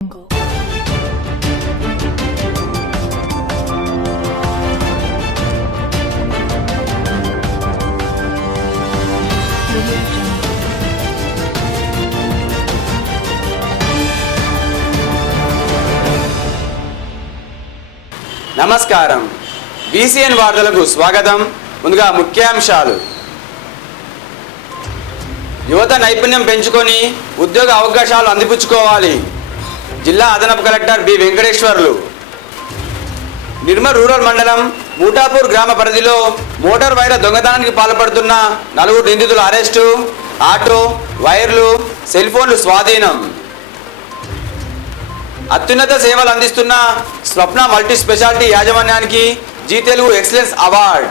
నమస్కారం. బీసీఎన్ వార్తలకు స్వాగతం. ముందుగా ముఖ్యాంశాలు. యువత నైపుణ్యం పెంచుకొని ఉద్యోగ అవకాశాలు అందిపుచ్చుకోవాలి. జిల్లా అదనపు collector B Venkateswarlu. Nirmal rural మండలం మూటాపూర్ గ్రామ పరిధిలో మోటార్ వైర్ల దొంగతనానికి పాల్పడుతున్న 4 నిందితుల అరెస్టు. ఆటో, వైర్లు, సెల్ ఫోన్లు స్వాధీనం. అత్యున్నత సేవలు అందిస్తున్న స్వప్న మల్టీ స్పెషాలిటీ యాజమాన్యానికి జీ తెలుగు ఎక్సలెన్స్ అవార్డు.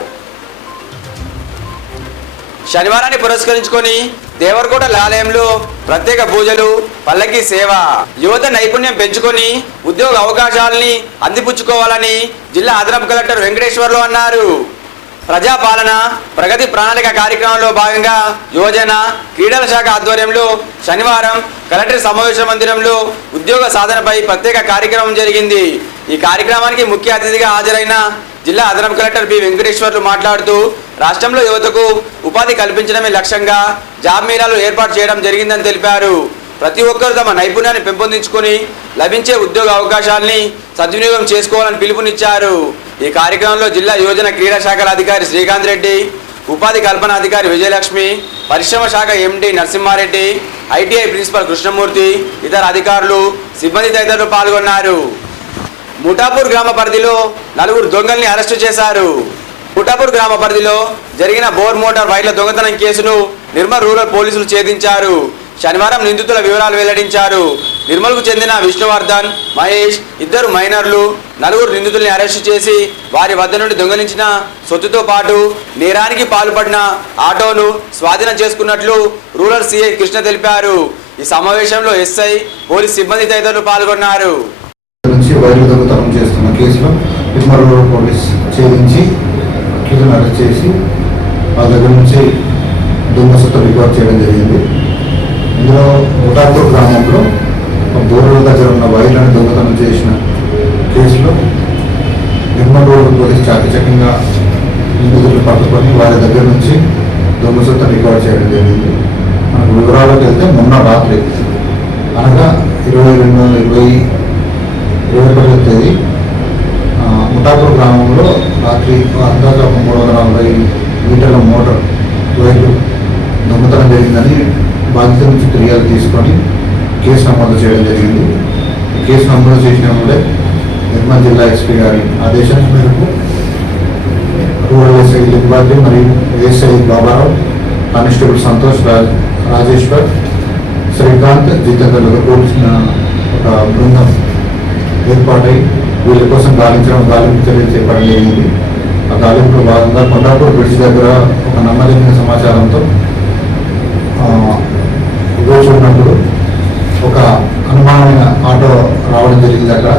శనివారాన్ని పురస్కరించుకొని దేవరకోట ఆలయంలో ప్రత్యేక పూజలు, పల్లకి సేవ. యువత నైపుణ్యం పెంచుకొని ఉద్యోగ అవకాశాలని అందిపుచ్చుకోవాలని జిల్లా అదనపు కలెక్టర్ వెంకటేశ్వర్లు అన్నారు. ప్రజాపాలన ప్రగతి ప్రణాళిక కార్యక్రమంలో భాగంగా యువజన క్రీడల శాఖ ఆధ్వర్యంలో శనివారం కలెక్టర్ సమావేశ మందిరంలో ఉద్యోగ సాధనపై ప్రత్యేక కార్యక్రమం జరిగింది. ఈ కార్యక్రమానికి ముఖ్య అతిథిగా హాజరైన జిల్లా అదనపు కలెక్టర్ బి వెంకటేశ్వర్లు మాట్లాడుతూ రాష్ట్రంలో యువతకు ఉపాధి కల్పించడమే లక్ష్యంగా జాబ్ మేళాలు ఏర్పాటు చేయడం జరిగిందని తెలిపారు. ప్రతి ఒక్కరూ తమ నైపుణ్యాన్ని పెంపొందించుకొని లభించే ఉద్యోగ అవకాశాలని సద్వినియోగం చేసుకోవాలని పిలుపునిచ్చారు. ఈ కార్యక్రమంలో జిల్లా యువజన క్రీడా శాఖల అధికారి శ్రీకాంత్ రెడ్డి, ఉపాధి కల్పన అధికారి విజయలక్ష్మి, పరిశ్రమ శాఖ ఎండి నరసింహారెడ్డి, ఐటీఐ ప్రిన్సిపల్ కృష్ణమూర్తి, ఇతర అధికారులు, సిబ్బంది తదితరులు పాల్గొన్నారు. ముఠాపూర్ గ్రామ పరిధిలో 4 దొంగల్ని అరెస్టు చేశారు. ముఠాపూర్ గ్రామ పరిధిలో జరిగిన బోర్ మోటార్ వైర్ల దొంగతనం కేసును నిర్మల్ రూరల్ పోలీసులు ఛేదించారు. శనివారం నిందితుల వివరాలు వెల్లడించారు. నిర్మల్కు చెందిన విష్ణువర్ధన్, మహేష్, 2 మైనర్లు, 4 నిందితుల్ని అరెస్టు చేసి వారి వద్ద నుండి దొంగలించిన సొత్తుతో పాటు నేరానికి పాల్పడిన ఆటోను స్వాధీనం చేసుకున్నట్లు రూరల్ సిఐ కృష్ణ తెలిపారు. ఈ సమావేశంలో ఎస్ఐ, పోలీస్ సిబ్బంది తదితరులు పాల్గొన్నారు. ఇందులో ముఠాపూర్ గ్రామంలో బోర్ల దగ్గర ఉన్న వైర్లను దొంగతనం చేసిన కేసులో నిర్మల్ రోడ్డు పోలీసు చాకచక్యంగా నిందితులు పట్టుకొని వారి దగ్గర నుంచి దొంగ సొత్తు రికార్డ్ చేయడం జరిగింది. మనకు వివరాలకు వెళ్తే మొన్న రాత్రి అనగా 22/20/21 తేదీ ముఠాపూర్ గ్రామంలో రాత్రి అందాక 340 మీటర్ల మోటార్ వైర్లు దొంగతనం జరిగిందని బాధితుల నుంచి ఫిర్యాదు తీసుకొని కేసు నమోదు చేయడం జరిగింది. కేసు నమోదు చేసినప్పుడే నిర్మల్ జిల్లా ఎస్పీ గారి ఆదేశాల మేరకు రూరల్ ఎస్ఐ లింబాద్రి మరియు ఏఎస్ఐ బాబారావు, కానిస్టేబుల్ సంతోష్, రాజేశ్వర్, శ్రీకాంత్, జితేందర్లతో కూర్చున్న ఒక బృందం ఏర్పాటై వీళ్ళ కోసం గాలింపు చర్యలు చేపట్టడం జరిగింది. ఆ గాలింపులో భాగంగా కొండాపూర్ బ్రిడ్జ్ దగ్గర ఒక నమ్మదగిన సమాచారంతో చూసినప్పుడు ఒక అనుమానమైన ఆటో రావడం జరిగింది. అక్కడ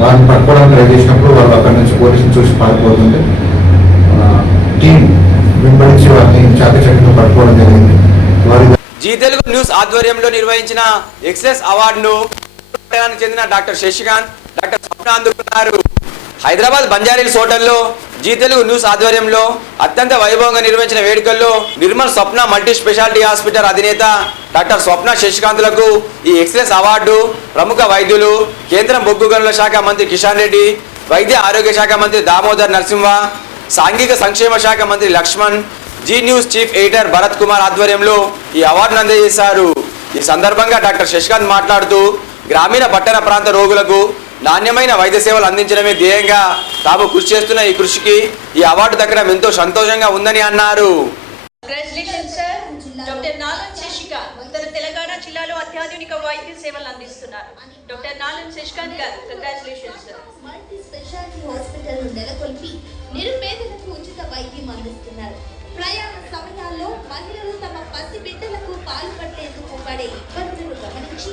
వారిని పట్టుకోవడానికి ట్రై చేసినప్పుడు వాళ్ళు అక్కడి నుంచి పోలీసులు చూసి పారిపోతుంటే టీం వెంబడించి వారిని చాకచక్యంగా పట్టుకోవడం జరిగింది. జీ తెలుగు న్యూస్ ఆధ్వర్యంలో నిర్వహించిన ఎక్సలెన్స్ అవార్డును చెందిన డాక్టర్ శశికాంత్, డాక్టర్ స్వప్న అందుకున్నారు. హైదరాబాద్ బంజారీల్స్ హోటల్లో జీ తెలుగు న్యూస్ ఆధ్వర్యంలో అత్యంత వైభవంగా నిర్వహించిన వేడుకల్లో నిర్మల్ స్వప్న మల్టీ స్పెషాలిటీ హాస్పిటల్ అధినేత డాక్టర్ స్వప్న శశికాంత్లకు ఈ ఎక్సలెన్స్ అవార్డు ప్రముఖ వైద్యులు, కేంద్రం బొగ్గు గనుల శాఖ మంత్రి కిషన్ రెడ్డి, వైద్య ఆరోగ్య శాఖ మంత్రి దామోదర్ నరసింహ, సాంఘిక సంక్షేమ శాఖ మంత్రి Lakshman, Zee News chief editor Bharat Kumar ఆధ్వర్యంలో ఈ అవార్డును అందజేశారు. ఈ సందర్భంగా డాక్టర్ శశికాంత్ మాట్లాడుతూ గ్రామీణ పట్టణ ప్రాంత రోగులకు నాణ్యమైన వైద్య సేవలు అందించడమే ధ్యేయంగా తాము కృషి చేస్తున్న ఈ కృషికి ఈ అవార్డు దక్కడం ఎంతో సంతోషంగా ఉందని అన్నారు. డాక్టర్ నాలన్ శశికాంత్ ఉత్తర తెలంగాణ జిల్లాలో అత్యాధునిక వైద్య సేవలు అందిస్తున్నారు. డాక్టర్ నాలన్ శశికాంత్ గారు congratulations sir. Multi speciality hospital నెలకొల్పి నిరుపేదలకు ఉచిత వైద్యం అందిస్తున్నారు. ప్రయాణ సమయాల్లో మహిళలు తమ పసి బిడ్డలకు పాలు పట్టేందుకు పడే ఇబ్బందులు గమనించి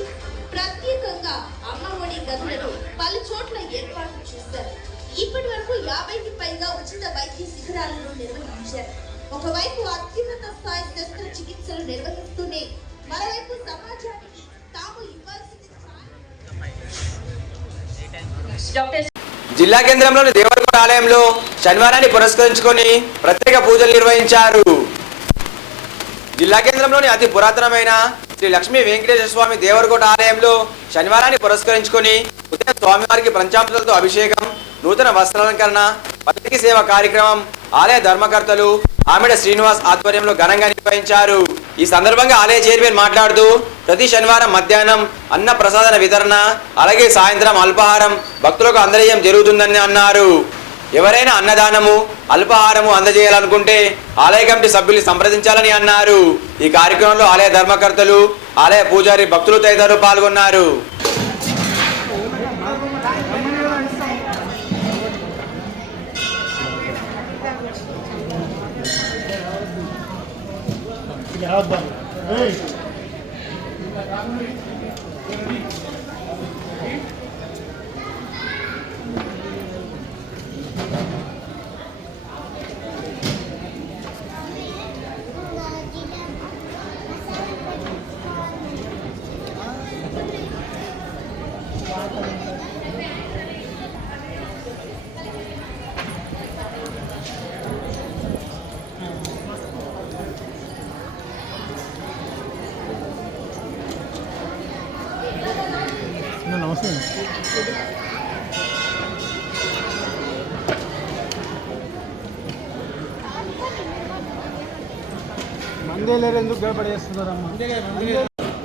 ప్రత్యేకంగా అమ్మఒడి గదులను పలు చోట్ల ఏర్పాటు చేశారు. ఇప్పటి వరకు 50కి పైగా ఉచిత వైద్య శిబిరాలను నిర్వహించారు. ఒకవైపు అత్యున్నత స్థాయి శస్త్రచికిత్సలు నిర్వహిస్తూనే మరోవైపు సమాజానికి తాము ఇవ్వాల్సింది డాక్టర్ జిల్లా కేంద్రంలోని దేవరకోట ఆలయంలో శనివారాన్ని పురస్కరించుకొని ప్రత్యేక పూజలు నిర్వహించారు. జిల్లా కేంద్రంలోని అతి పురాతనమైన శ్రీ లక్ష్మీ వెంకటేశ్వర స్వామి దేవరకోట ఆలయంలో శనివారాన్ని పురస్కరించుకొని ఉదయం స్వామివారికి పంచామృతాలతో అభిషేకం, నూతన వస్త్రాలంకరణ, పల్లకి సేవ కార్యక్రమం ఆలయ ధర్మకర్తలు ఆమెడ శ్రీనివాస్ ఆధ్వర్యంలో ఘనంగా నిర్వహించారు. ఈ సందర్భంగా ఆలయ చైర్మన్ మాట్లాడుతూ ప్రతి శనివారం మధ్యాహ్నం అన్న ప్రసాదన వితరణ, అలాగే సాయంత్రం అల్పాహారం భక్తులకు అందజేయడం జరుగుతుందని అన్నారు. ఎవరైనా అన్నదానము, అల్పాహారము అందజేయాలనుకుంటే ఆలయ కమిటీ సభ్యులు సంప్రదించాలని అన్నారు. ఈ కార్యక్రమంలో ఆలయ ధర్మకర్తలు, ఆలయ పూజారి, భక్తులు తదితరులు పాల్గొన్నారు. నమస్తే. మందేలేరు ఎందుకు గడపడేస్తున్నారమ్మా?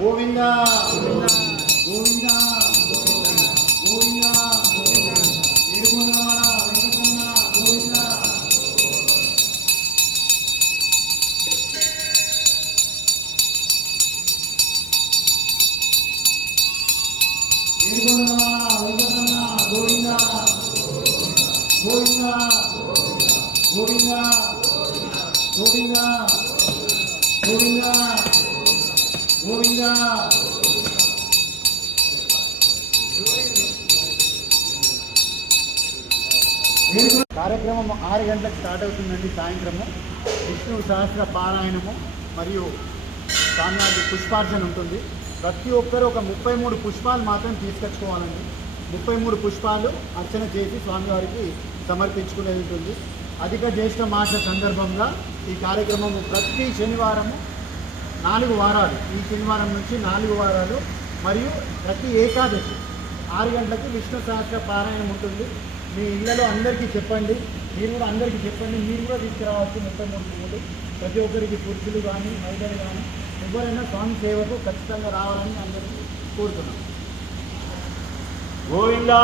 గోవింద గోవింద గోవింద కార్యక్రమం 6 గంటలకు స్టార్ట్ అవుతుందండి. సాయంత్రము విష్ణు సహస్ర పారాయణము మరియు స్వామివారి పుష్పార్చన ఉంటుంది. ప్రతి ఒక్కరు ఒక 33 పుష్పాలు మాత్రం తీసుకొచ్చుకోవాలండి. 33 పుష్పాలు అర్చన చేసి స్వామివారికి సమర్పించుకునేది ఉంటుంది. అధిక జ్యేష్ఠ మాస సందర్భంగా ఈ కార్యక్రమము ప్రతి శనివారము 4 వారాలు, ఈ శనివారం నుంచి 4 వారాలు, మరియు ప్రతి ఏకాదశి 6 గంటలకి విష్ణు సహస్ర పారాయణం ఉంటుంది. మీ ఇళ్లలో అందరికీ చెప్పండి, మీరు కూడా అందరికీ చెప్పండి, మీరు కూడా తీసుకురావచ్చు 33 పువ్వులు. ప్రతి ఒక్కరికి పురుషులు కానీ మహిళలు కానీ ఎవరైనా స్వామి సేవకు ఖచ్చితంగా రావాలని అందరికీ కోరుతున్నాం. గోవిందా.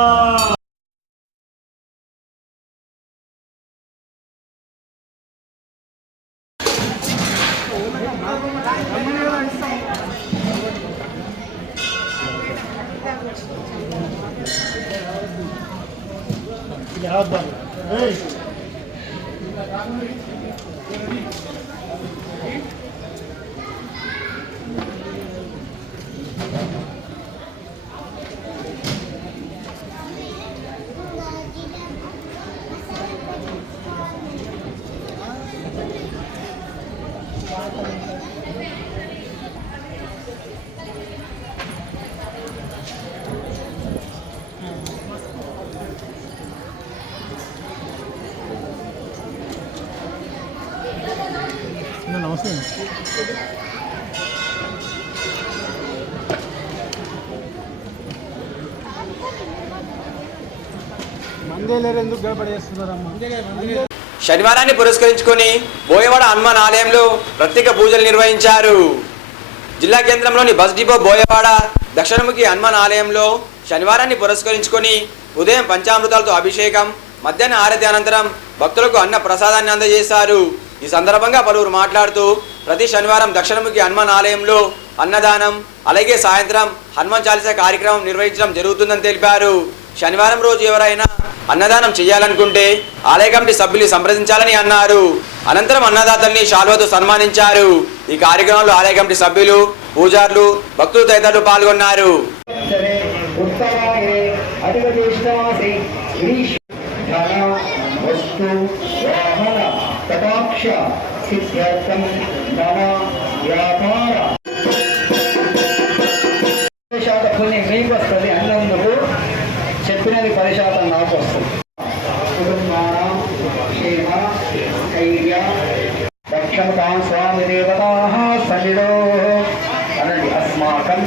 నమస్తే. మందేలేరు ఎందుకు గడపడేస్తున్నారమ్మా? శనివారాన్ని పురస్కరించుకొని బోయవాడ హనుమాన్ ఆలయంలో ప్రత్యేక పూజలు నిర్వహించారు. జిల్లా కేంద్రంలోని బస్ డిపో బోయవాడ దక్షిణముఖి హనుమాన్ ఆలయంలో శనివారాన్ని పురస్కరించుకొని ఉదయం పంచామృతాలతో అభిషేకం, మధ్యాహ్న ఆరతి అనంతరం భక్తులకు అన్న ప్రసాదాన్ని అందజేశారు. ఈ సందర్భంగా పలువురు మాట్లాడుతూ ప్రతి శనివారం దక్షిణముఖి హనుమాన్ ఆలయంలో అన్నదానం, అలాగే సాయంత్రం హనుమాన్ చాలీసా కార్యక్రమం నిర్వహించడం జరుగుతుందని తెలిపారు. శనివారం రోజు ఎవరైనా అన్నదానం చేయాలనుకుంటే ఆలయ కమిటీ సభ్యులు సంప్రదించాలని అన్నారు. అనంతరం అన్నదాతల్ని శాల్వాతో సన్మానించారు. ఈ కార్యక్రమంలో ఆలయ కమిటీ సభ్యులు, పూజారులు, భక్తులు తదితరులు పాల్గొన్నారు. మీకు వస్తుంది అన్నందుకు చెప్పినది 10% अस्माकं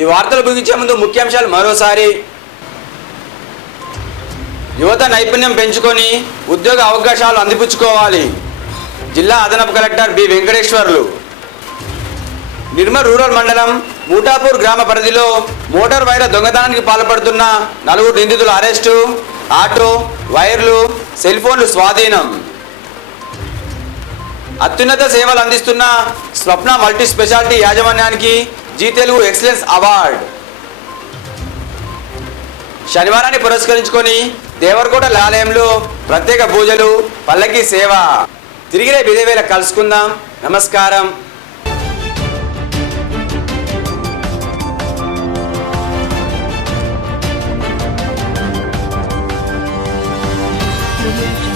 ఈ వార్తలు ముగించే ముందు ముఖ్యాంశాలు మరోసారి. యువత నైపుణ్యం పెంచుకొని ఉద్యోగ అవకాశాలు అందిపుచ్చుకోవాలి. జిల్లా అదనపు collector B Venkateswarlu. Nirmal rural మండలం మూటాపూర్ గ్రామ పరిధిలో మోటార్ వైర్ల దొంగతనానికి పాల్పడుతున్న 4 నిందితుల అరెస్టు. ఆటో, వైర్లు, సెల్ ఫోన్లు స్వాధీనం. అత్యున్నత సేవలు అందిస్తున్న స్వప్న మల్టీ స్పెషాలిటీ యాజమాన్యానికి జీ తెలుగు ఎక్సలెన్స్ అవార్డు. శనివారాన్ని పురస్కరించుకొని దేవరకోట ఆలయంలో ప్రత్యేక పూజలు, పల్లకి సేవ. తిరిగి రేపు ఇదే వేళ కలుసుకుందాం. నమస్కారం. Thank you.